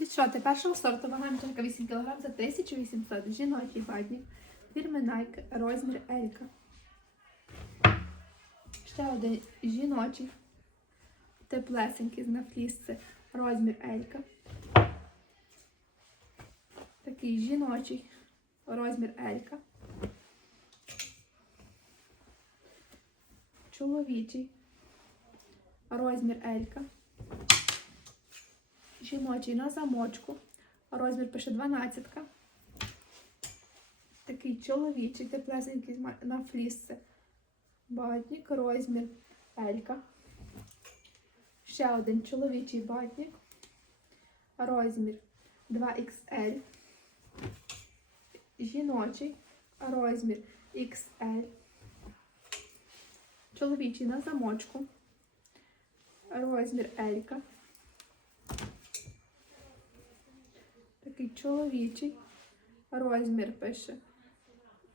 Світшоти першого сорту вага мішечка 8 кг за 1800. Жіночий батник. Фірми Nike. Розмір Елька. Ще один жіночий. Теплесенький на флісці. Розмір Елька. Такий жіночий. Розмір Елька. Чоловічий. Розмір Елька. Жіночий на замочку. Розмір пише 12. Такий чоловічий, теплесенький на флісці. Батник, розмір Елька. Ще один чоловічий батник. Розмір 2XL. Жіночий. Розмір XL. Чоловічий на замочку. Розмір Елька. Такий чоловічий. Розмір пише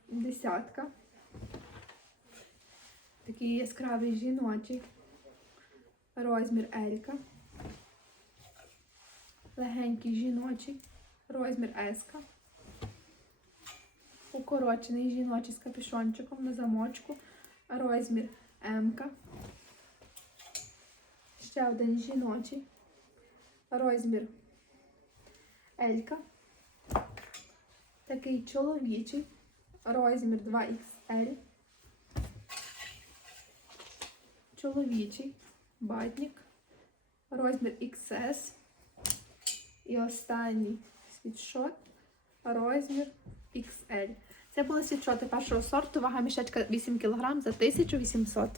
десятка. Такий яскравий жіночий. Розмір Елька. Легенький жіночий. Розмір Еска. Укорочений жіночий з капюшончиком на замочку. Розмір М-ка. Ще один жіночий. Розмір Елька. Такий чоловічий. Розмір 2XL. Чоловічий. Батник. Розмір XS. І останній світшот. Розмір XL. Це були світшоти першого сорту. Вага мішечка 8 кг за 1800.